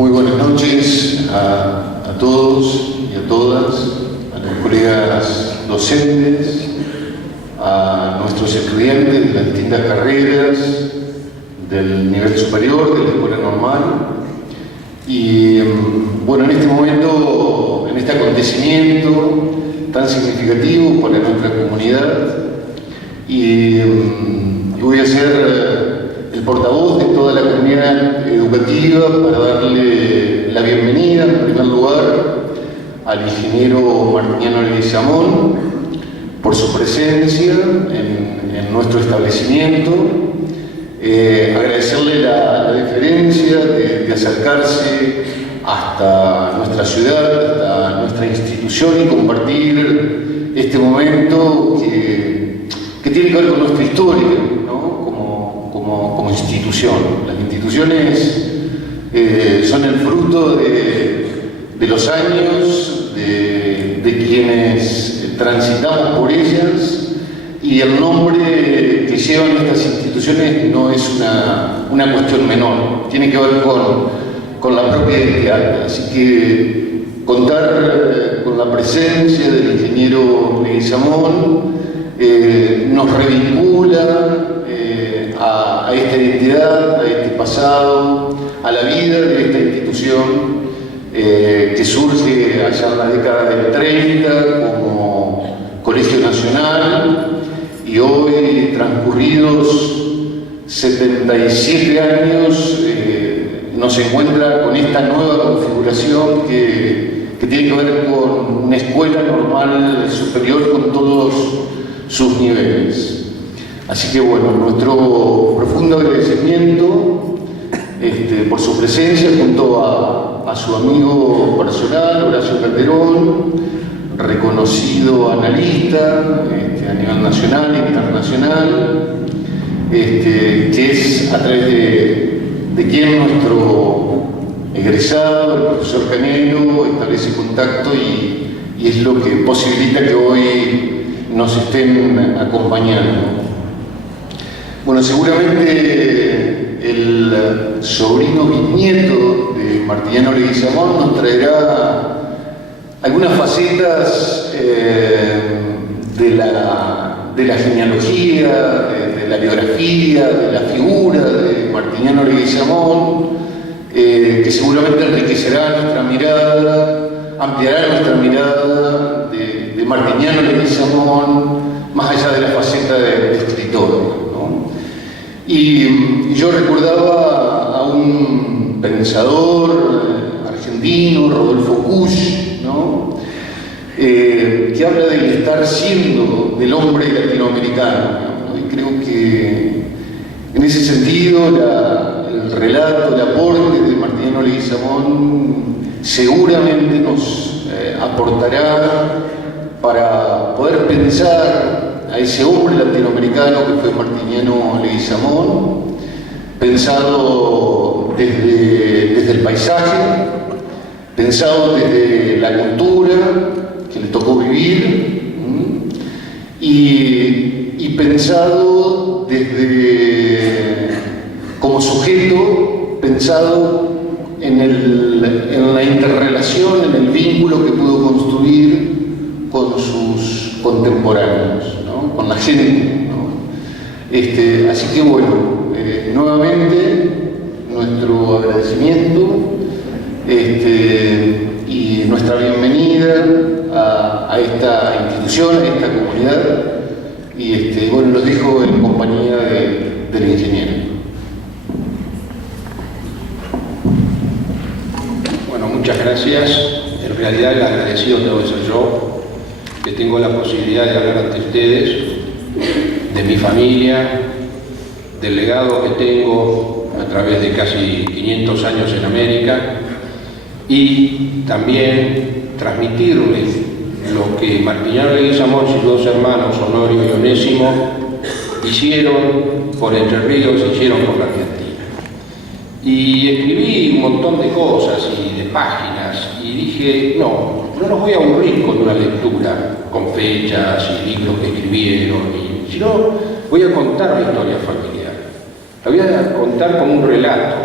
Muy buenas noches a todos y a todas, a los colegas docentes, a nuestros estudiantes de las distintas carreras del nivel superior, de la escuela normal. Y bueno, en este momento, en este acontecimiento tan significativo para nuestra comunidad, y voy a ser el portavoz de toda la comunidad educativa para darle la bienvenida, en primer lugar, al ingeniero Martiniano Leguizamón por su presencia en nuestro establecimiento. Agradecerle la deferencia de acercarse hasta nuestra ciudad, hasta nuestra institución y compartir este momento que tiene que ver con nuestra historia, ¿no? como institución. Las instituciones son el fruto de los años, de quienes transitamos por ellas, y el nombre que llevan estas instituciones no es una cuestión menor, tiene que ver con la propia identidad. Así que contar con la presencia del ingeniero Leguizamón nos revincula a esta identidad, a este pasado, a la vida de esta institución que surge allá en la década del 30 como Colegio Nacional, y hoy, transcurridos 77 años, nos encuentra con esta nueva configuración que tiene que ver con una escuela normal superior con todos sus niveles. Así que bueno, nuestro profundo agradecimiento por su presencia junto a su amigo personal, Horacio Calderón, reconocido analista a nivel nacional e internacional, que es a través de quien nuestro egresado, el profesor Canelo, establece contacto y es lo que posibilita que hoy nos estén acompañando. Bueno, seguramente el sobrino bisnieto de Martiniano Leguizamón nos traerá algunas facetas de la genealogía, de la biografía, de la figura de Martiniano Leguizamón, que seguramente enriquecerá nuestra mirada, ampliará nuestra mirada de Martiniano Leguizamón, más allá de la faceta de escritor, ¿no? Y yo recordaba a un pensador argentino, Rodolfo Kusch, ¿no? Que habla del estar siendo del hombre latinoamericano, ¿no? Y creo que en ese sentido el relato, el aporte de Martiniano Leguizamón seguramente nos aportará para poder pensar a ese hombre latinoamericano que fue Martiniano Leguizamón, pensado desde el paisaje, pensado desde la cultura que le tocó vivir, y pensado como sujeto, pensado en la interrelación, en el vínculo que pudo construir con sus contemporáneos, ¿no? Con la gente, ¿no? Así que bueno, nuevamente nuestro agradecimiento y nuestra bienvenida a esta institución, a esta comunidad, y bueno, los dejo en compañía del ingeniero. Bueno, muchas gracias. En realidad el agradecido tengo que ser yo, que tengo la posibilidad de hablar ante ustedes de mi familia, del legado que tengo a través de casi 500 años en América, y también transmitirles lo que Martiniano Leguizamón y sus dos hermanos, Honorio y Onésimo, hicieron por Entre Ríos, hicieron por la Argentina. Y escribí un montón de cosas y de páginas, y dije, no los voy a aburrir con una lectura, con fechas y libros que escribieron, sino voy a contar la historia familiar. La voy a contar como un relato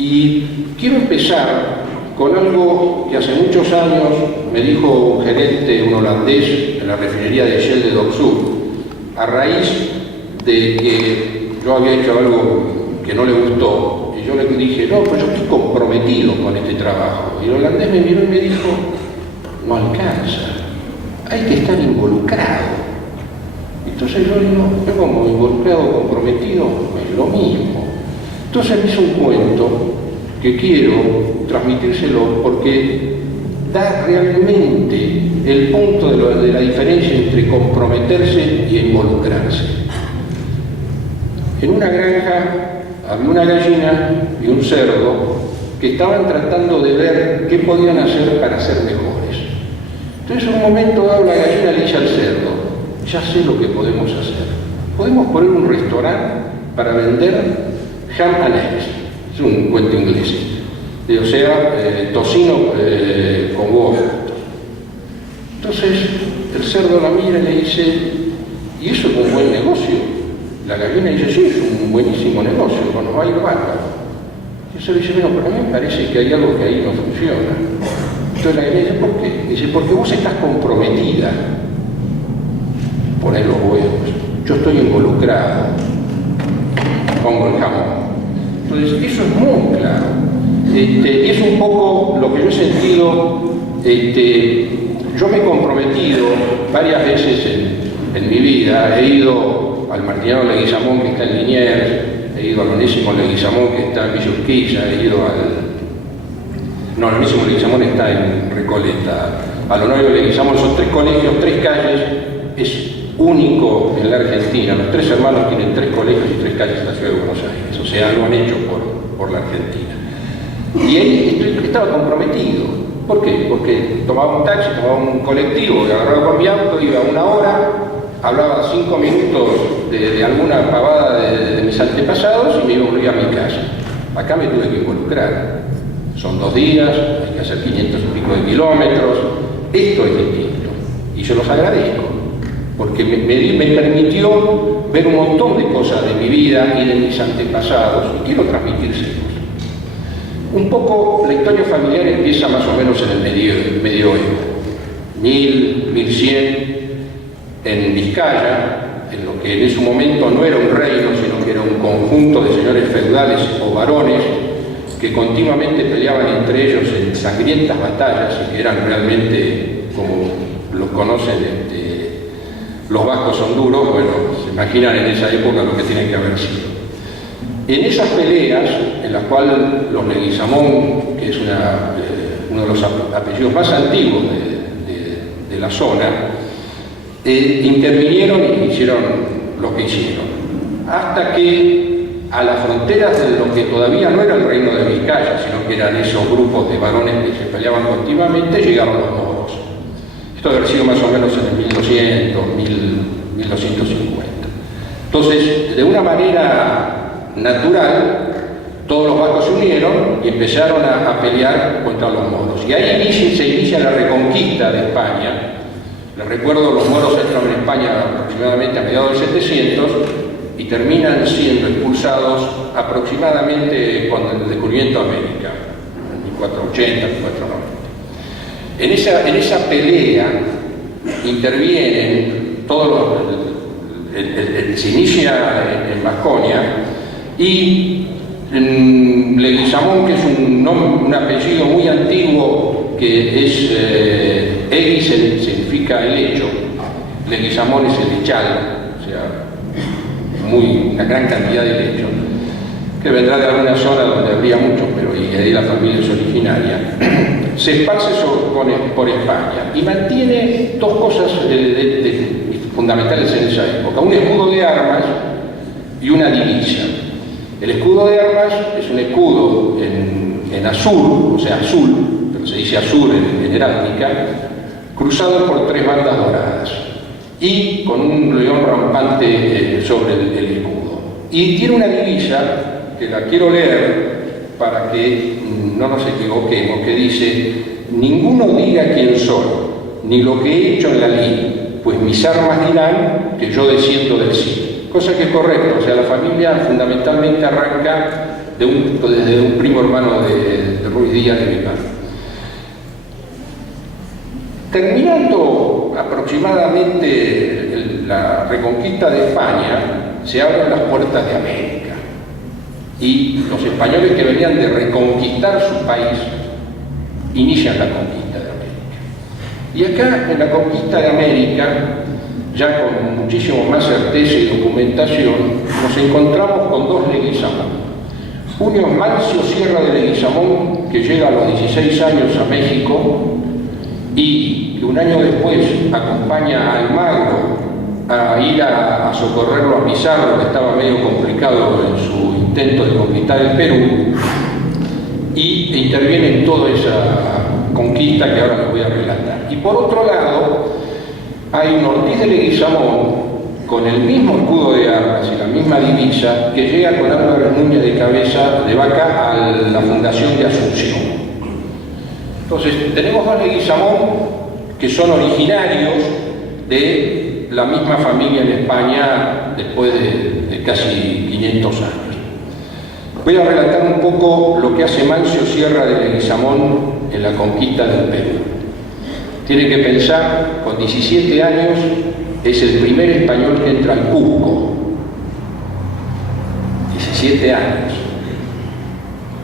Y quiero empezar con algo que hace muchos años me dijo un gerente, un holandés, en la refinería de Shell de Dock Sud, a raíz de que yo había hecho algo que no le gustó, y yo le dije, no, pues yo estoy comprometido con este trabajo. Y el holandés me miró y me dijo, no alcanza, hay que estar involucrado. Entonces yo digo, yo como involucrado, comprometido, es lo mismo. Entonces me hizo un cuento que quiero transmitírselo porque da realmente el punto de la diferencia entre comprometerse y involucrarse. En una granja había una gallina y un cerdo que estaban tratando de ver qué podían hacer para ser mejores. Entonces en un momento dado la gallina le dice al cerdo, ya sé lo que podemos hacer. Podemos poner un restaurante para vender ham and eggs. Es un cuento inglés. O sea, tocino con huevos. Entonces el cerdo la mira y le dice, ¿y eso es un buen negocio? La gallina dice, sí, es un buenísimo negocio, bueno, va a ir bárbaro. Y el cerdo dice, bueno, pero a mí me parece que hay algo que ahí no funciona. Entonces la gallina dice, ¿por qué? Dice, porque vos estás comprometida. Poner los huevos. Yo estoy involucrado. Pongo el jamón. Entonces, eso es muy claro. Y es un poco lo que yo he sentido. Yo me he comprometido varias veces en mi vida. He ido al Martiniano Leguizamón, que está en Liniers, he ido al Onésimo Leguizamón, que está en Villa Urquiza, he ido al... No, el Onésimo Leguizamón está en Recoleta. Al Honorio Leguizamón son 3 colegios, 3 calles. Es único en la Argentina. Los 3 hermanos tienen 3 colegios y 3 calles en la ciudad de Buenos Aires. O sea, lo han hecho por la Argentina. Y él estaba comprometido. ¿Por qué? Porque tomaba un taxi, tomaba un colectivo, agarraba con mi auto, iba 1 hora, hablaba 5 minutos de alguna pavada de mis antepasados y me volvía a mi casa. Acá me tuve que involucrar. Son 2 días, hay que hacer 500 y pico de kilómetros. Esto es distinto. Y yo los agradezco. Porque me permitió ver un montón de cosas de mi vida y de mis antepasados, y quiero transmitírselos. Un poco la historia familiar empieza más o menos en el medioevo, 1000, 1100, en Vizcaya, en lo que en ese momento no era un reino, sino que era un conjunto de señores feudales o varones que continuamente peleaban entre ellos en sangrientas batallas y que eran realmente, como los conocen, los vascos son duros. Bueno, se imaginan en esa época lo que tienen que haber sido. En esas peleas, en las cuales los Leguizamón, que es uno de los apellidos más antiguos de la zona, intervinieron y hicieron lo que hicieron. Hasta que a las fronteras de lo que todavía no era el reino de Vizcaya, sino que eran esos grupos de varones que se peleaban continuamente, llegaron los moros. Esto debe haber sido más o menos en el 1200, 1250. Entonces, de una manera natural, todos los vascos se unieron y empezaron a pelear contra los moros. Y ahí se inicia la reconquista de España. Les recuerdo, los moros entran en España aproximadamente a mediados del 700 y terminan siendo expulsados aproximadamente con el descubrimiento de América, en 1480, 1490. En esa pelea intervienen todos se inicia en Vasconia y Leguizamón, que es un apellido muy antiguo, que es Egui significa helecho, Leguizamón es el lechal, o sea, una gran cantidad de helechos, que vendrá de alguna zona donde habría muchos, pero y ahí la familia es originaria. Se esparce por España y mantiene 2 cosas fundamentales en esa época: un escudo de armas y una divisa. El escudo de armas es un escudo en azul, o sea, azul, pero se dice azul en heráldica, cruzado por 3 bandas doradas y con un león rampante sobre el escudo. Y tiene una divisa, que la quiero leer para que no nos equivoquemos, que dice: ninguno diga quién soy, ni lo que he hecho en la lid, pues mis armas dirán que yo desciendo del cielo. cosa que es correcta. O sea, la familia fundamentalmente arranca desde un primo hermano de Ruiz Díaz, de mi padre. Terminando aproximadamente la reconquista de España, se abren las puertas de América. Y los españoles que venían de reconquistar su país inician la conquista de América. Y acá, en la conquista de América, ya con muchísimo más certeza y documentación, nos encontramos con dos Leguizamón. Uno es Mancio Sierra de Leguizamón, que llega a los 16 años a México y que un año después acompaña a Almagro a ir a socorrerlo a Pizarro, que estaba medio complicado en su intento de conquistar el Perú, y interviene en toda esa conquista que ahora les voy a relatar. Y por otro lado, hay un Ortiz de Leguizamón con el mismo escudo de armas y la misma divisa, que llega con Álvarez Núñez de cabeza de vaca a la fundación de Asunción. Entonces, tenemos dos Leguizamón que son originarios de la misma familia en España después de casi 500 años. Voy a relatar un poco lo que hace Mancio Sierra de Leguizamón en la conquista del Perú. Tiene que pensar, con 17 años, es el primer español que entra al Cusco. 17 años.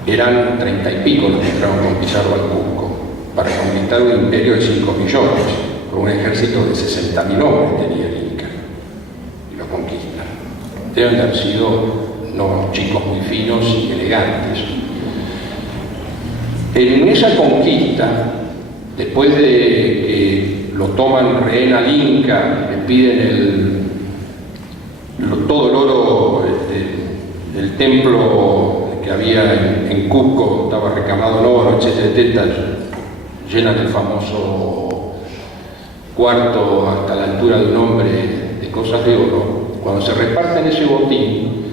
Eran 30 y pico los que entraron con Pizarro al Cusco, para conquistar un imperio de 5 millones, con un ejército de 60.000 hombres tenía el Inca. Y lo conquistan. Deben de haber sido no chicos muy finos y elegantes. En esa conquista, después de que lo toman rehén al Inca, le piden todo el oro del templo que había en Cusco, estaba recamado en oro, etcétera, llenan el famoso cuarto hasta la altura de un hombre de cosas de oro. Cuando se reparten ese botín,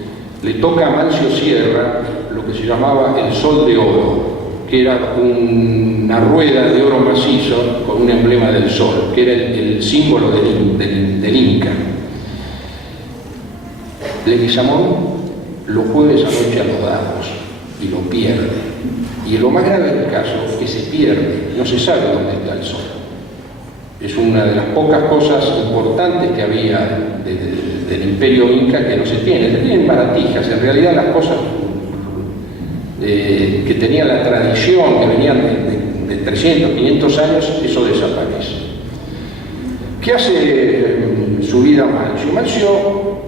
le toca a Mancio Sierra lo que se llamaba el Sol de Oro, que era una rueda de oro macizo con un emblema del sol, que era el símbolo del Inca. Leguizamón lo juega esa noche a los dados y lo pierde. Y lo más grave del caso es que se pierde, no se sabe dónde está el sol. Es una de las pocas cosas importantes que había del imperio Inca que no se tiene. Se tienen baratijas, en realidad las cosas que tenían la tradición, que venían de 300, 500 años, eso desaparece. ¿Qué hace su vida Mancio? Mancio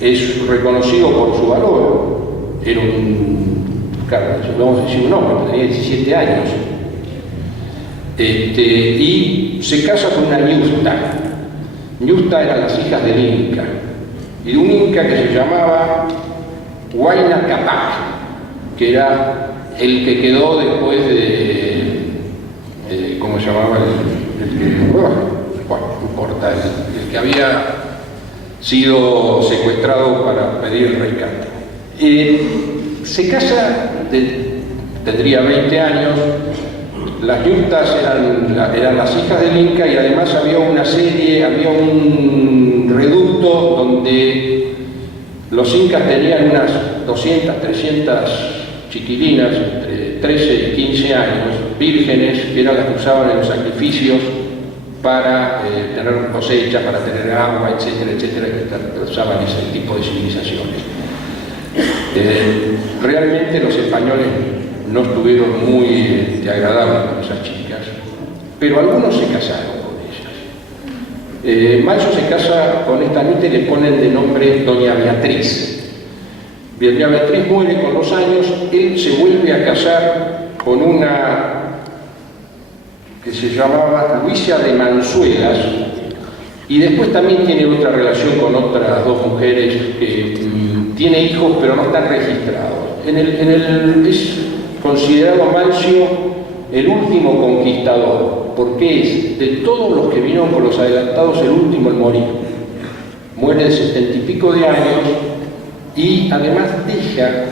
es reconocido por su valor. Era vamos a decir un hombre, tenía 17 años. Y se casa con una ñusta. Ñusta eran las hijas del Inca. Y de un Inca que se llamaba Huayna Capac, que era el que quedó después ¿cómo se llamaba? Bueno, no importa, el que había sido secuestrado para pedir el rescate. Se casa, tendría 20 años, las yuntas eran las hijas del Inca y además había un reducto donde los incas tenían unas 200, 300 chiquilinas entre 13 y 15 años, vírgenes, que eran las que usaban en los sacrificios para tener cosecha, para tener agua, etcétera, etcétera, que usaban ese tipo de civilizaciones. Realmente los españoles no estuvieron muy agradables con esas chicas, pero algunos se casaron con ellas. Mancio se casa con esta nieta y le ponen de nombre Doña Beatriz. Doña Beatriz muere con los años, él se vuelve a casar con una que se llamaba Luisa de Manzuelas, y después también tiene otra relación con otras dos mujeres que tiene hijos pero no están registrados. Es considerado Mancio el último conquistador, porque es de todos los que vinieron por los adelantados el último en morir. Muere de 70 y pico de años y además deja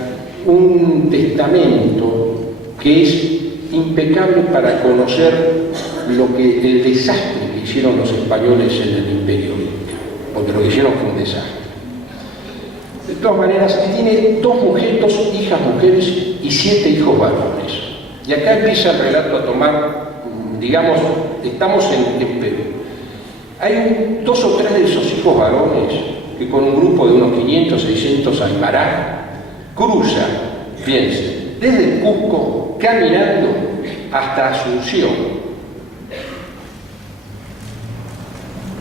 un testamento que es impecable para conocer el desastre que hicieron los españoles en el imperio Inca, porque lo que hicieron fue un desastre. De todas maneras, tiene 2 hijas mujeres y 7 hijos varones. Y acá empieza el relato a tomar, digamos, estamos en Perú. Hay 2 o 3 de esos hijos varones que con un grupo de unos 500, 600 Aymara cruzan, fíjense, desde Cusco, caminando hasta Asunción.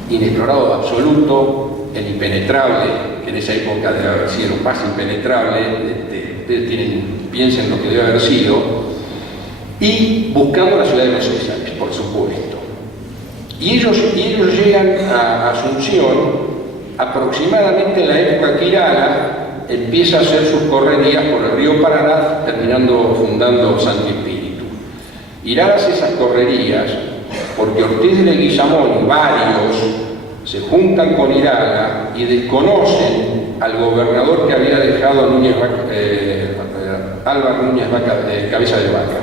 Inexplorado absoluto, el impenetrable, que en esa época debe haber sido más impenetrable, piensen lo que debe haber sido, y buscando la ciudad de los Césares, por supuesto. Y ellos llegan a Asunción aproximadamente en la época que Irala empieza a hacer sus correrías por el río Paraná, terminando fundando Santo Espíritu. Irala hace esas correrías porque Ortiz de Leguizamón y varios se juntan con Irala y desconocen al gobernador que había dejado a Álvaro Núñez Cabeza de Vaca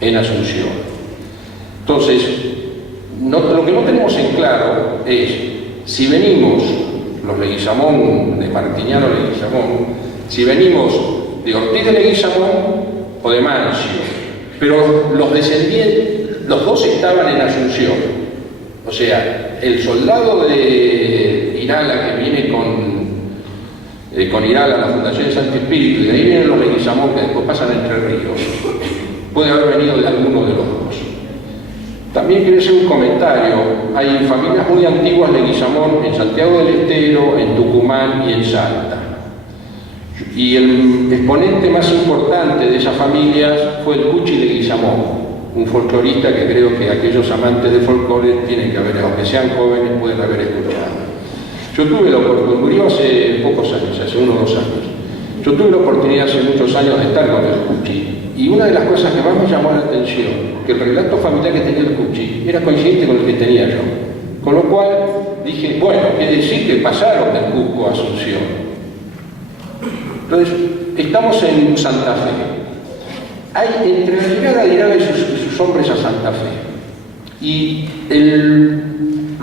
en Asunción. Entonces, lo que no tenemos en claro es si venimos, los Leguizamón, de Martiniano Leguizamón, si venimos de Ortiz de Leguizamón o de Mancio, pero los descendientes, los 2 estaban en Asunción. O sea, el soldado de Irala que viene con Irala a la Fundación de Santo Espíritu, y de ahí vienen los Leguizamón que después pasan Entre Ríos, puede haber venido de alguno de los 2. También quiero hacer un comentario. Hay familias muy antiguas de Leguizamón en Santiago del Estero, en Tucumán y en Salta. Y el exponente más importante de esas familias fue el Cuchi Leguizamón, un folclorista que creo que aquellos amantes del folclore tienen que haber, aunque sean jóvenes, pueden haber escuchado. Yo tuve la oportunidad, murió hace pocos años, hace 1 o 2 años. Yo tuve la oportunidad hace muchos años de estar con el Cuchi. Y una de las cosas que más me llamó la atención, que el relato familiar que tenía el Cuchi era coincidente con el que tenía yo. Con lo cual dije, bueno, es decir que pasaron del Cusco a Asunción. Entonces, estamos en Santa Fe. Hay entre la llegada de Irala y sus hombres a Santa Fe y el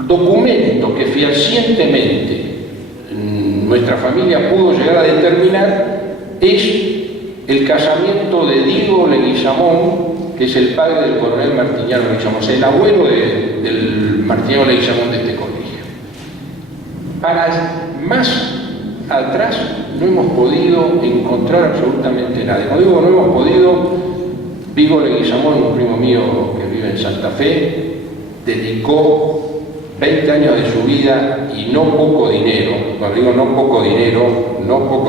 documento que fehacientemente nuestra familia pudo llegar a determinar es el casamiento de Diego Leguizamón, que es el padre del coronel Martiniano Leguizamón, o sea, el abuelo del Martiniano Leguizamón de este colegio. Para más atrás no hemos podido encontrar absolutamente nada. Como digo, no hemos podido. Diego Leguizamón, un primo mío que vive en Santa Fe, dedicó 20 años de su vida y no poco dinero, cuando digo no poco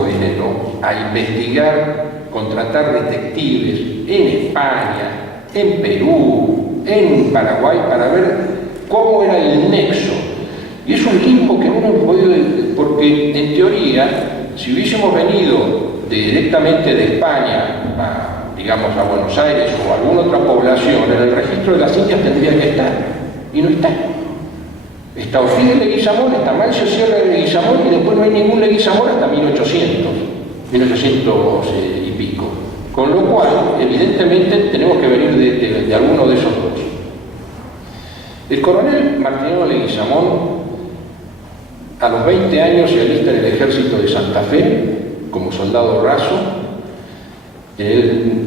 dinero, a investigar, contratar detectives en España, en Perú, en Paraguay, para ver cómo era el nexo. Y es un tiempo que no hemos podido, porque en teoría, si hubiésemos venido directamente de España digamos a Buenos Aires o a alguna otra población, en el registro de las Indias tendría que estar, y no está. Está Ortiz de Leguizamón, está Mancio Sierra de Leguizamón, y después no hay ningún Leguizamón hasta 1800 y pico. Con lo cual, evidentemente, tenemos que venir de alguno de esos 2. El coronel Martiniano Leguizamón, a los 20 años se alista en el ejército de Santa Fe como soldado raso.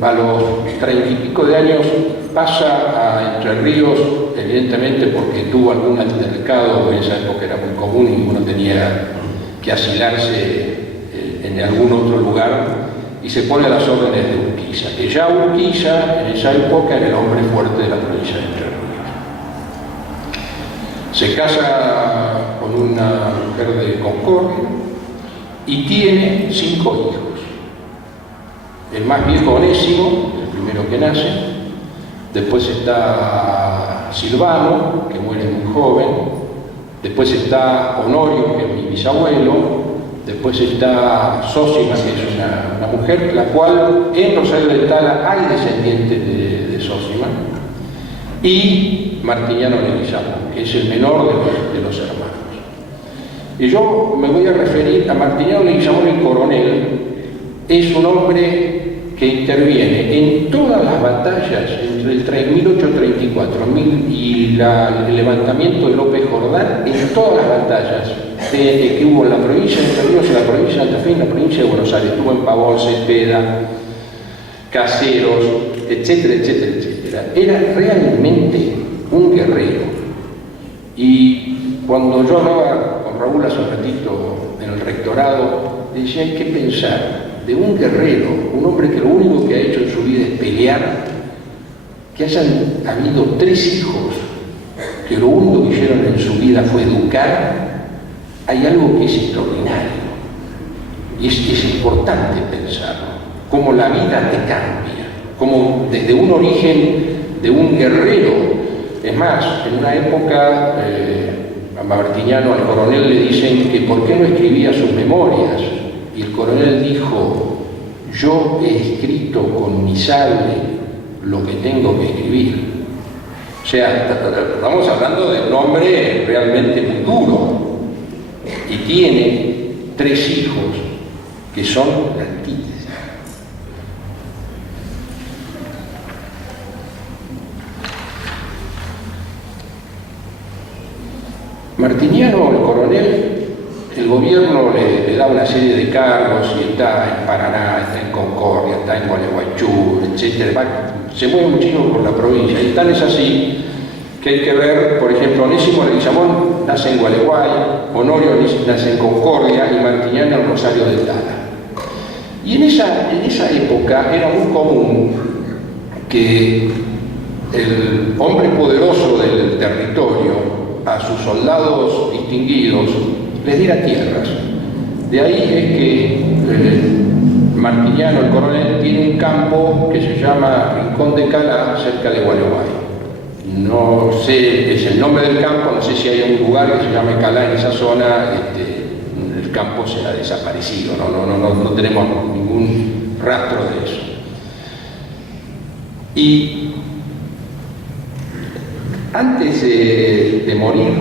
A los 30 y pico de años pasa a Entre Ríos, evidentemente porque tuvo algún altercado, en esa época era muy común y uno tenía que asilarse en algún otro lugar, y se pone a las órdenes de Urquiza, que ya Urquiza en esa época era el hombre fuerte de la provincia de Entre Ríos. Se casa con una mujer de Concordia y tiene 5 hijos. El más viejo, Onésimo, el primero que nace. Después está Silvano, que muere muy joven. Después está Honorio, que es mi bisabuelo. Después está Zósima, que es una mujer, la cual en Rosario de Tala hay descendientes de Zósima. Y Martiniano Leguizamón, que es el menor de los hermanos. Y yo me voy a referir a Martiniano Leguizamón, el coronel. Es un hombre que interviene en todas las batallas entre el 3834 y el levantamiento de López Jordán, en todas las batallas que hubo en la provincia de Entre Ríos, en la provincia de Santa Fe y en la provincia de Buenos Aires. Estuvo en Pavón, Cepeda, Caseros, etcétera, etcétera, etcétera. Era realmente un guerrero. Y cuando yo hablaba con Raúl hace un ratito en el rectorado, decía, hay que pensar de un guerrero, un hombre que lo único que ha hecho en su vida es pelear, que hayan habido 3 hijos, que lo único que hicieron en su vida fue educar. Hay algo que es extraordinario. Y es importante pensarlo, cómo la vida te cambia, cómo desde un origen de un guerrero. Es más, en una época a Martiniano, al coronel, le dicen que por qué no escribía sus memorias, y el coronel dijo, yo he escrito con mi sable lo que tengo que escribir. O sea, estamos hablando de un hombre realmente muy duro, y tiene 3 hijos que son la antítesis. Martiniano, el coronel, el gobierno le da una serie de cargos y está en Paraná, está en Concordia, está en Gualeguaychú, etc. Se mueve muchísimo por la provincia, y tal es así que hay que ver, por ejemplo, Onésimo Leguizamón nace en Gualeguay, Honorio nace en Concordia y Martiniano en Rosario del Tala. Y en esa época era muy común que el hombre poderoso del territorio a sus soldados distinguidos les diera tierras. De ahí es que Martiniano, el coronel, tiene un campo que se llama Rincón de Calá, cerca de Gualeguay. No sé, es el nombre del campo, no sé si hay un lugar que se llame Calá en esa zona. El campo se ha desaparecido, no tenemos ningún rastro de eso. Y antes de morir,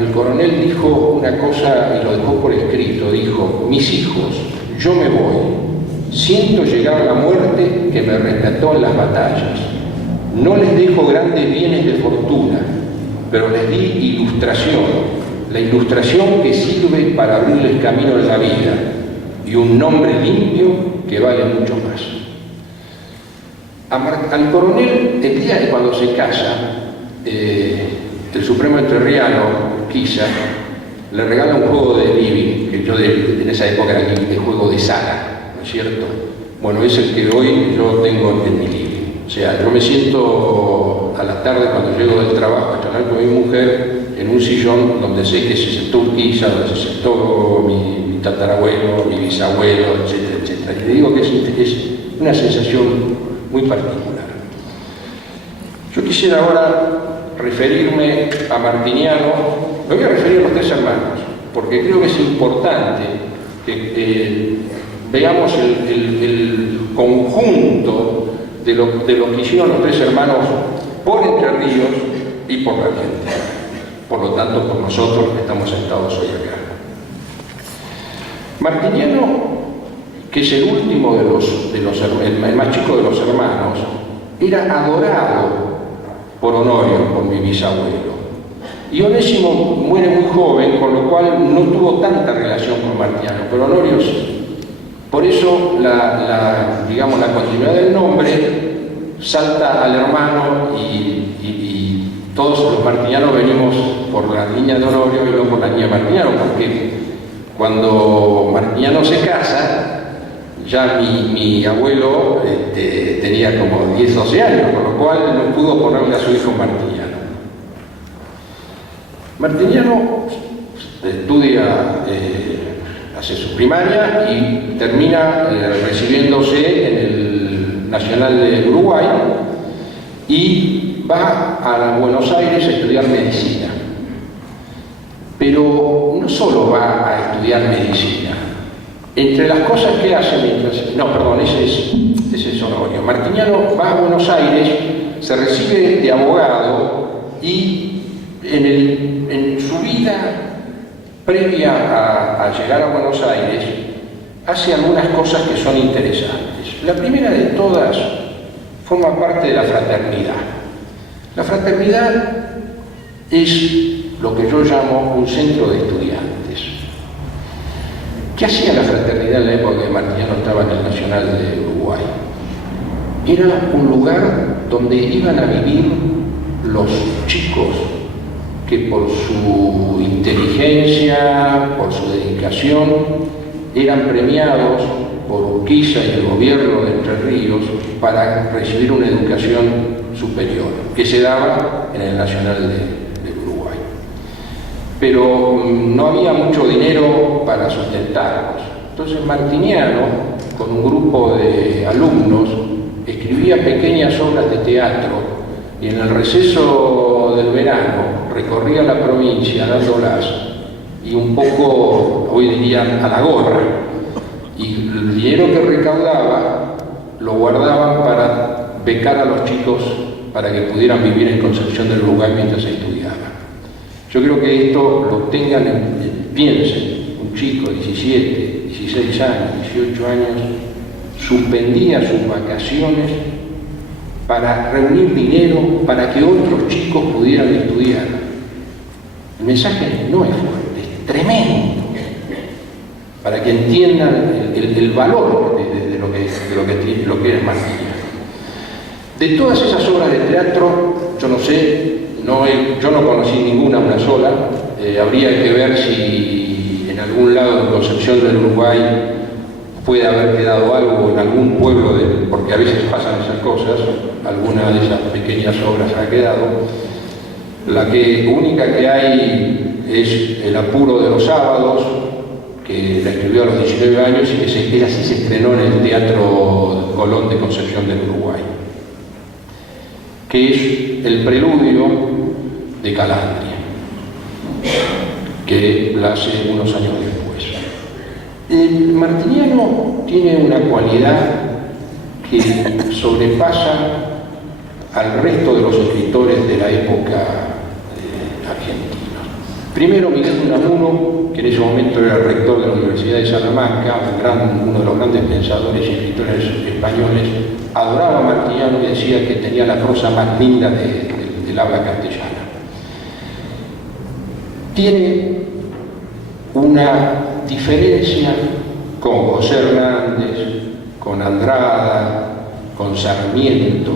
el coronel dijo una cosa y lo dejó por escrito, dijo, mis hijos, yo me voy, siento llegar la muerte que me rescató en las batallas, no les dejo grandes bienes de fortuna, pero les di ilustración, la ilustración que sirve para abrirles camino en la vida, y un nombre limpio que vale mucho más. Al coronel, el día de cuando se casa, el Supremo Entrerriano, Urquiza, le regala un juego de living, que yo en esa época era el juego de sala, ¿no es cierto? Bueno, es el que hoy yo tengo en mi living. O sea, yo me siento a la tarde cuando llego del trabajo a charlar con mi mujer en un sillón donde sé que se sentó Urquiza, donde se sentó mi tatarabuelo, mi bisabuelo, etcétera, etcétera. Y le digo que es una sensación muy particular. Yo quisiera ahora referirme a Martiniano. Me voy a referir a los 3 hermanos, porque creo que es importante que veamos el conjunto de lo que hicieron los 3 hermanos por Entre Ríos y por la Argentina. Por lo tanto, por nosotros que estamos sentados hoy acá. Martiniano, que es el último el más chico de los hermanos, era adorado por Honorio, por mi bisabuelo. Y Onésimo muere muy joven, con lo cual no tuvo tanta relación con Martiniano, pero Honorio sí. Por eso la continuidad del nombre salta al hermano y todos los martinianos venimos por la línea de Honorio y luego por la línea de Martiniano, porque cuando Martiniano se casa, ya mi abuelo tenía como 10, 12 años, con lo cual no pudo ponerle a su hijo Martiniano. Martiniano estudia, hace su primaria y termina recibiéndose en el Nacional de Uruguay y va a Buenos Aires a estudiar medicina. Pero no solo va a estudiar medicina. Entre las cosas que hace mientras... No, perdón, ese es Honorio. Martiniano va a Buenos Aires, se recibe de abogado y en su vida previa a llegar a Buenos Aires hace algunas cosas que son interesantes. La primera de todas forma parte de la fraternidad. La fraternidad es lo que yo llamo un centro de estudiantes. ¿Qué hacía la fraternidad en la época que Martiniano estaba en el Nacional de Uruguay? Era un lugar donde iban a vivir los chicos que por su inteligencia, por su dedicación, eran premiados por Urquiza y el gobierno de Entre Ríos para recibir una educación superior, que se daba en el Nacional de Uruguay. Pero no había mucho dinero para sustentarlos. Entonces Martiniano, con un grupo de alumnos, escribía pequeñas obras de teatro y en el receso del verano recorría la provincia dándolas y un poco, hoy dirían, a la gorra. Y el dinero que recaudaba lo guardaban para becar a los chicos para que pudieran vivir en Concepción del Uruguay mientras estudiaban. Yo creo que esto lo tengan, piensen, un chico de 17, 16 años, 18 años, suspendía sus vacaciones para reunir dinero para que otros chicos pudieran estudiar. El mensaje no es fuerte, es tremendo, para que entiendan el valor de lo que es Martiniano. De todas esas obras de teatro, yo no sé, yo no conocí ninguna, una sola. Habría que ver si en algún lado de Concepción del Uruguay puede haber quedado algo en algún pueblo, porque a veces pasan esas cosas, alguna de esas pequeñas obras ha quedado. La única que hay es El apuro de los sábados, que la escribió a los 19 años y que así se estrenó en el Teatro Colón de Concepción del Uruguay, que es el preludio de Calandria, que la hace unos años después. Martiniano tiene una cualidad que sobrepasa al resto de los escritores de la época argentina. Primero, Miguel de Unamuno, que en ese momento era el rector de la Universidad de Salamanca, uno de los grandes pensadores y escritores españoles, adoraba a Martiniano y decía que tenía la prosa más linda del habla castellana. Tiene una diferencia con José Hernández, con Andrada, con Sarmiento,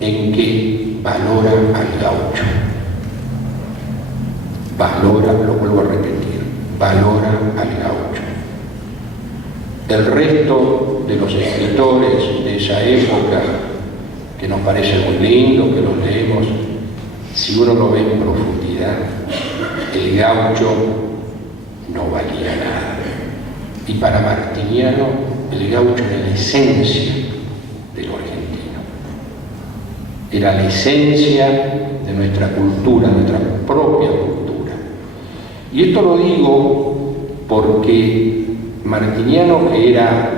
en que valora al gaucho. Valora, lo vuelvo a repetir, valora al gaucho. El resto de los escritores de esa época, que nos parece muy lindo, que los leemos, si uno lo ve en profundidad, el gaucho no valía nada. Y para Martiniano, el gaucho era la esencia de lo argentino. Era la esencia de nuestra cultura, nuestra propia cultura. Y esto lo digo porque Martiniano, que era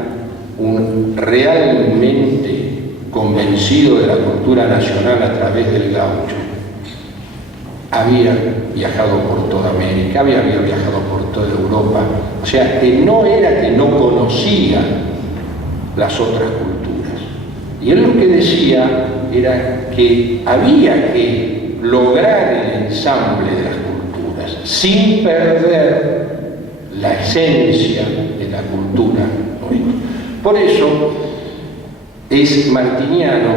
un realmente convencido de la cultura nacional a través del gaucho, había viajado por toda América, había viajado por toda Europa, o sea, que no era que no conocía las otras culturas. Y él lo que decía era que había que lograr el ensamble de las culturas sin perder la esencia de la cultura nuestra. Por eso es Martiniano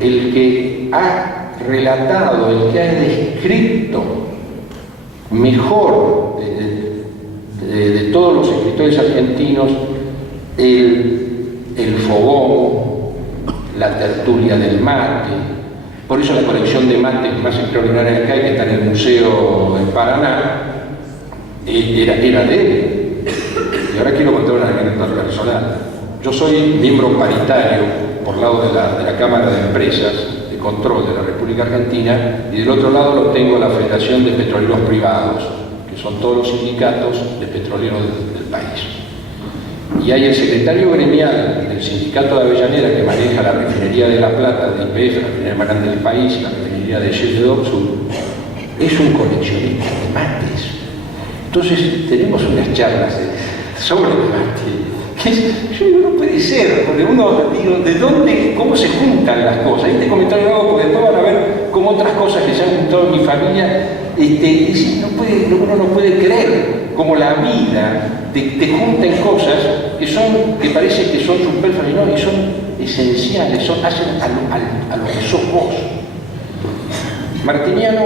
el que ha relatado, el que ha descrito mejor de todos los escritores argentinos el fogón, la tertulia del mate. Por eso la colección de mates más extraordinaria que hay, que está en el Museo en Paraná, era de él. Y ahora quiero contar una anécdota personal. Yo soy miembro paritario por lado de la Cámara de Empresas de Control de la República Argentina, y del otro lado lo tengo la Federación de Petroleros Privados, que son todos los sindicatos de petroleros del país. Y hay el secretario gremial del sindicato de Avellaneda, que maneja la refinería de La Plata, de YPF, la refinería más grande del país, la refinería de Shell de Oxford, es un coleccionista de mates. Entonces tenemos unas charlas sobre el mate, que yo digo, no puede ser, porque uno digo, ¿de dónde, cómo se juntan las cosas? Este comentario lo hago porque después van a ver cómo otras cosas que se han juntado en mi familia, uno no puede creer como la vida te junta en cosas que parece que son superfluas, ¿no? Y son esenciales, hacen a lo que sos vos. Martiniano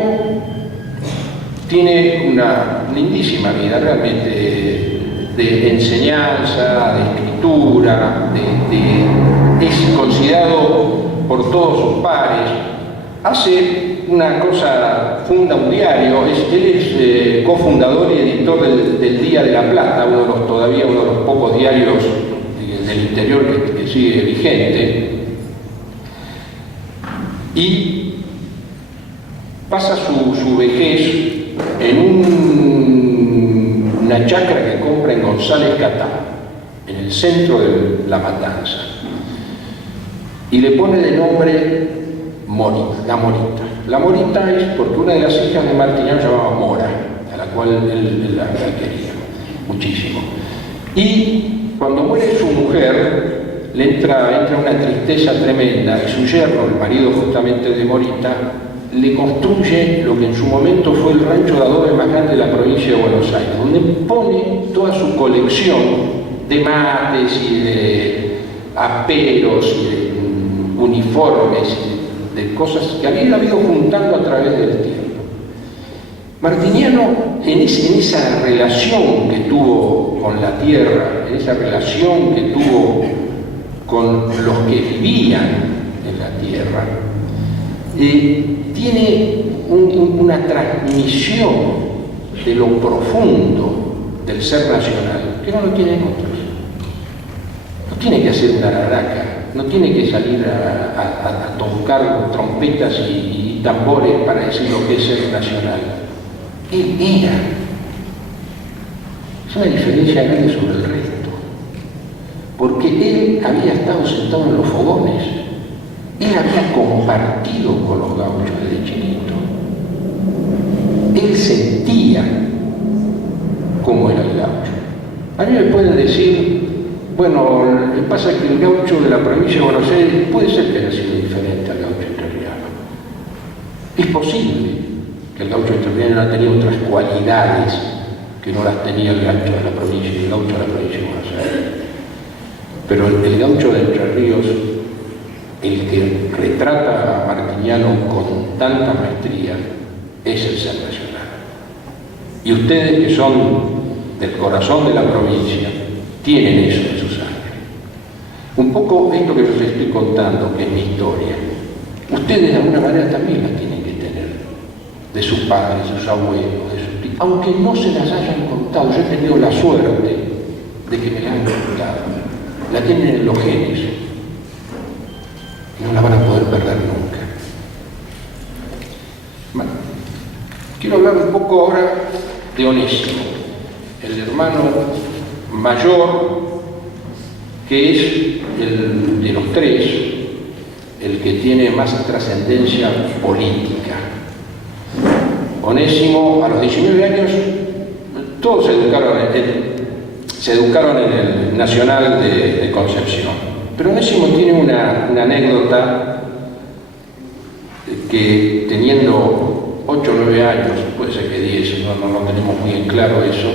tiene una lindísima vida, realmente, de enseñanza, de escritura, es considerado por todos sus pares. Hace una cosa, funda un diario, él es cofundador y editor del Día de la Plata, todavía uno de los pocos diarios del interior que sigue vigente, y pasa su vejez en una chacra que compra en González Catá, en el centro de La Matanza, y le pone de nombre Morita, la Morita. La Morita es porque una de las hijas de Martiniano se llamaba Mora, a la cual él la quería muchísimo. Y cuando muere su mujer, le entra una tristeza tremenda, y su yerno, el marido justamente de Morita, le construye lo que en su momento fue el rancho de adobe más grande de la provincia de Buenos Aires, donde pone toda su colección de mates y de aperos y de uniformes y de cosas que había ido juntando a través del tiempo. Martiniano, en esa relación que tuvo con la tierra, en esa relación que tuvo con los que vivían en la tierra, tiene una transmisión de lo profundo del ser nacional que no lo tiene otros. No tiene que hacer una raraca, no tiene que salir a tocar trompetas y tambores para decir lo que es ser nacional. Él era. Es una diferencia grande sobre el resto, porque él había estado sentado en los fogones. Él había compartido con los gauchos desde chiquito. Él sentía cómo era el gaucho. A mí me pueden decir, bueno, lo que pasa es que el gaucho de la provincia de Buenos Aires puede ser que haya sido diferente al gaucho entrerriano. Es posible que el gaucho entrerriano haya tenido otras cualidades que no las tenía el gaucho de la provincia de Buenos Aires. Pero el gaucho de Entre Ríos, el que retrata a Martiniano con tanta maestría, es el ser nacional. Y ustedes, que son del corazón de la provincia, tienen eso en su sangre. Un poco esto que les estoy contando, que es mi historia, ustedes de alguna manera también la tienen que tener, de sus padres, de sus abuelos, de sus tíos, aunque no se las hayan contado. Yo he tenido la suerte de que me la han contado. La tienen en los genes. No la van a poder perder nunca. Bueno, quiero hablar un poco ahora de Onésimo, el hermano mayor, que es el de los tres, el que tiene más trascendencia política. Onésimo, a los 19 años, todos se educaron en el Nacional de Concepción. Pero Onésimo tiene una anécdota que, teniendo 8 o 9 años, puede ser que 10, no tenemos muy en claro eso,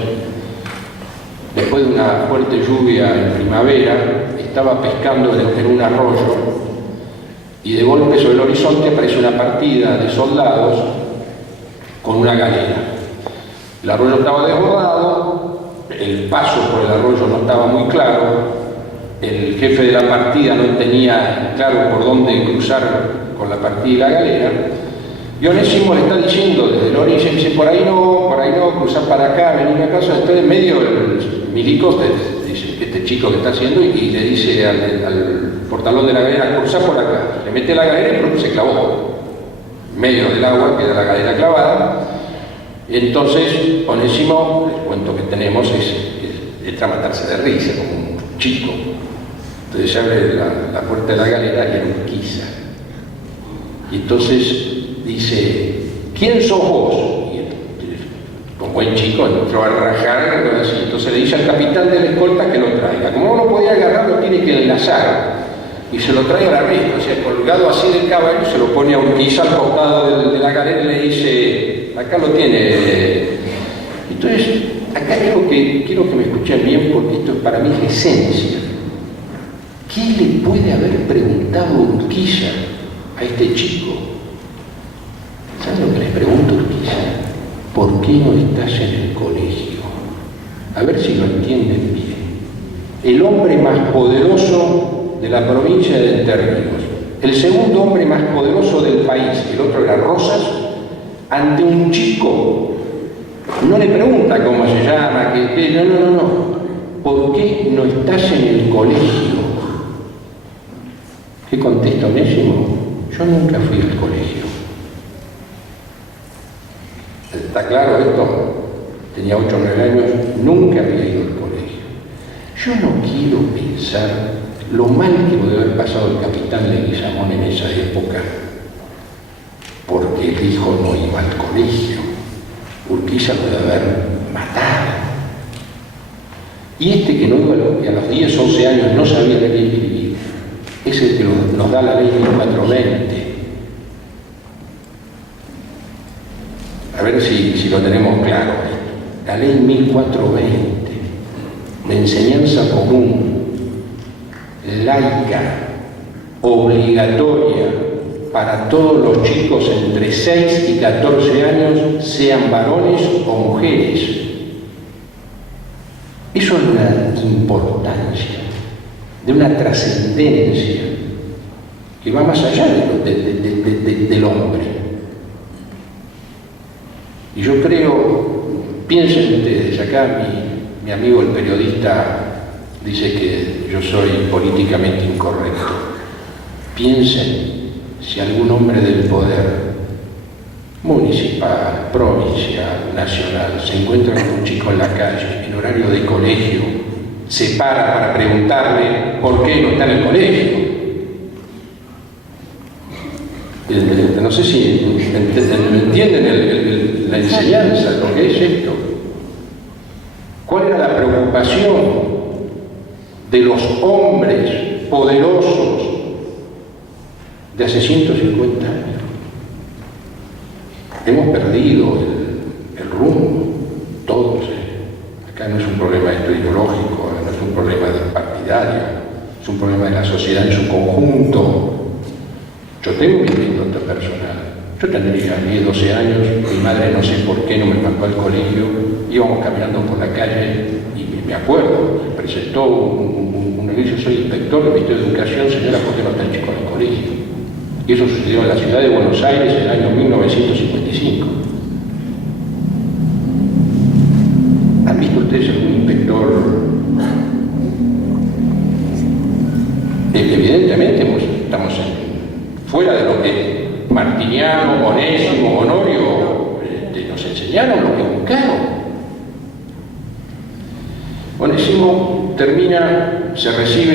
después de una fuerte lluvia en primavera, estaba pescando en un arroyo y de golpe sobre el horizonte aparece una partida de soldados con una galera. El arroyo estaba desbordado, el paso por el arroyo no estaba muy claro. El jefe de la partida no tenía claro por dónde cruzar con la partida y la galera, y Onésimo le está diciendo desde el orilla, dice, por ahí no, cruzar para acá, venir a casa. Está en medio el milico, dice, este chico que está haciendo, y le dice al portalón de la galera, cruzar por acá. Le mete la galera y pronto se clavó. En medio del agua queda la galera clavada. Entonces, Onésimo, el cuento que tenemos entra a matarse de risa, como un chico. Entonces se abre la puerta de la galera y era Urquiza. Y entonces dice, ¿quién sos vos? Y con buen chico entró a rajar, entonces le dice al capitán de la escolta que lo traiga. Como no lo podía agarrar, lo tiene que enlazar. Y se lo trae a la rienda, o sea, colgado así del caballo, se lo pone a Urquiza al costado de la galera y le dice, acá lo tiene. Entonces acá quiero que me escuchen bien porque esto para mí es esencia. ¿Qué le puede haber preguntado Urquiza a este chico? ¿Saben lo que les pregunto, Urquiza? ¿Por qué no estás en el colegio? A ver si lo entienden bien. El hombre más poderoso de la provincia de Entre Ríos, el segundo hombre más poderoso del país, el otro era Rosas, ante un chico, no le pregunta cómo se llama, no. ¿Por qué no estás en el colegio? ¿Qué contesta Onésimo? Yo nunca fui al colegio. ¿Está claro esto? Tenía 8 o 9 años, nunca había ido al colegio. Yo no quiero pensar lo mal que puede haber pasado el capitán Leguizamón en esa época, porque el hijo no iba al colegio. Urquiza puede haber matado. Y este que no iba a los 10, 11 años no sabía leer y escribir, es el que nos da la ley 1420. A ver si lo tenemos claro. La ley 1420, de enseñanza común, laica, obligatoria para todos los chicos entre 6 y 14 años, sean varones o mujeres. Eso es una importancia, de una trascendencia que va más allá del hombre. Y yo creo, piensen ustedes, acá mi amigo el periodista dice que yo soy políticamente incorrecto. Piensen si algún hombre del poder, municipal, provincial, nacional, se encuentra con un chico en la calle, en horario de colegio, se para preguntarle por qué no está en el colegio. No sé si entienden la enseñanza, lo que es esto. ¿Cuál era la preocupación de los hombres poderosos de hace 150 años? Hemos perdido el rumbo, todos. Acá no es un problema esto ideológico, no es un problema partidario, es un problema de la sociedad en su conjunto. Yo tengo mi anécdota personal. Yo tendría 10, 12 años, mi madre no sé por qué no me mandó al colegio, íbamos caminando por la calle y me acuerdo, se presentó un yo soy inspector del Ministerio de Educación, señora, ¿por qué no está el chico en el colegio? Y eso sucedió en la ciudad de Buenos Aires en el año 1955. ¿Han visto ustedes algún inspector? Evidentemente estamos fuera de lo que Martiniano, Onésimo, Honorio nos enseñaron, lo que buscaron. Onésimo se recibe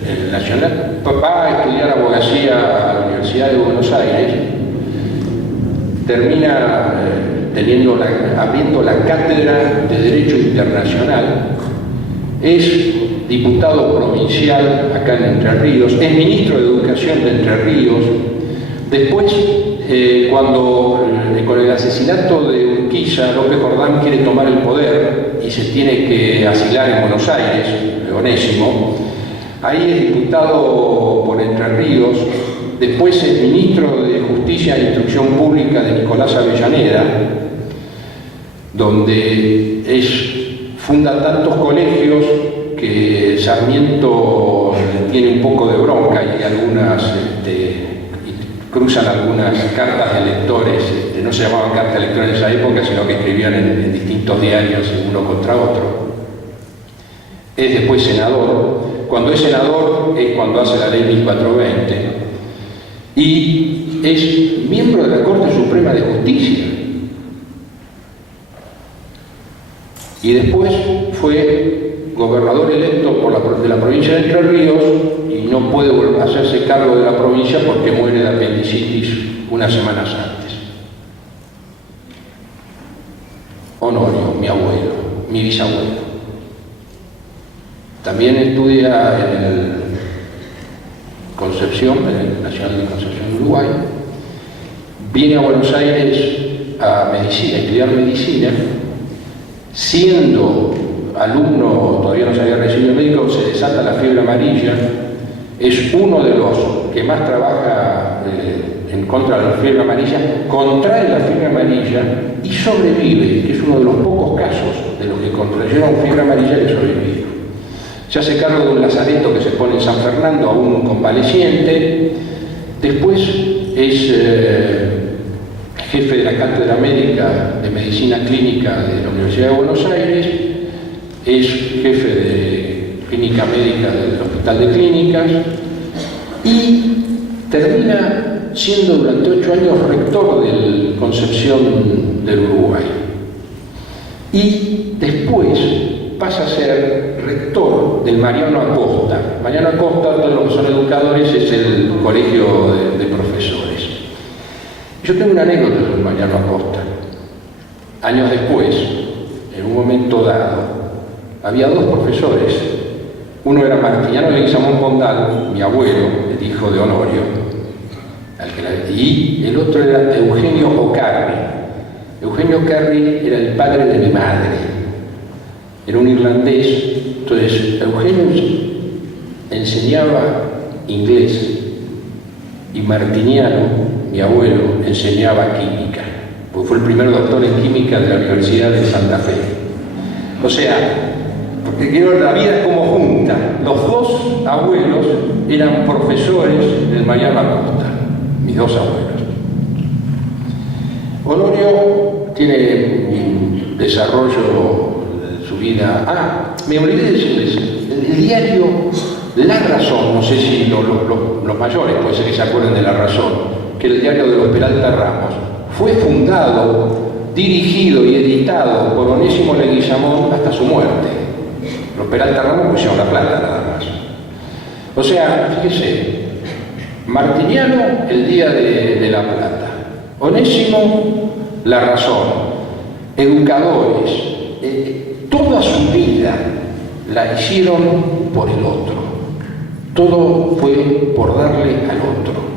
del Nacional, va a estudiar abogacía a la Universidad de Buenos Aires, termina abriendo la cátedra de Derecho Internacional, es diputado provincial acá en Entre Ríos, es ministro de Educación de Entre Ríos. Después, cuando con el asesinato de Urquiza, López Jordán quiere tomar el poder y se tiene que asilar en Buenos Aires, Onésimo, ahí es diputado por Entre Ríos. Después es ministro de Justicia e Instrucción Pública de Nicolás Avellaneda, donde funda tantos colegios que Sarmiento tiene un poco de bronca y cruzan algunas cartas de electores, no se llamaban cartas de electores en esa época, sino que escribían en distintos diarios uno contra otro. Es después senador. Cuando es senador es cuando hace la ley 1420 y es miembro de la Corte Suprema de Justicia. Y después fue gobernador electo de la provincia de Entre Ríos y no puede hacerse cargo de la provincia porque muere de apendicitis unas semanas antes. Honorio, mi abuelo, mi bisabuelo. También estudia en el Concepción, en el Nacional de Concepción, Uruguay. Viene a Buenos Aires a estudiar medicina Siendo alumno, todavía no se había recibido médico, se desata la fiebre amarilla, es uno de los que más trabaja en contra de la fiebre amarilla, contrae la fiebre amarilla y sobrevive, que es uno de los pocos casos de los que contrayeron fiebre amarilla que sobrevivieron. Se hace cargo de un lazareto que se pone en San Fernando, aún convaleciente. Después es jefe de la Cátedra Médica de Medicina Clínica de la Universidad de Buenos Aires, es jefe de Clínica Médica del Hospital de Clínicas y termina siendo durante 8 años rector de Concepción del Uruguay. Y después pasa a ser rector del Mariano Acosta. Mariano Acosta, todos los que son educadores, es el colegio de profesores. Yo tengo una anécdota con Mariano Acosta. Años después, en un momento dado, había 2 profesores. Uno era Martiniano Leguizamón Pondal, mi abuelo, el hijo de Honorio, y el otro era Eugenio O'Carry. Eugenio O'Carry era el padre de mi madre. Era un irlandés. Entonces, Eugenio enseñaba inglés y Martiniano, mi abuelo, enseñaba química, porque fue el primer doctor en química de la Universidad de Santa Fe. O sea, porque quiero la vida como junta. Los 2 abuelos eran profesores del Mariano Acosta, mis 2 abuelos. Honorio tiene un desarrollo de su vida. Me olvidé de decirles, el diario La Razón, no sé si los mayores puede ser que se acuerden de La Razón, que el diario de los Peralta Ramos fue fundado, dirigido y editado por Onésimo Leguizamón hasta su muerte. Los Peralta Ramos pusieron la plata nada más. O sea, fíjese, Martiniano, el Día de la Plata. Onésimo, La Razón. Educadores. Toda su vida la hicieron por el otro. Todo fue por darle al otro.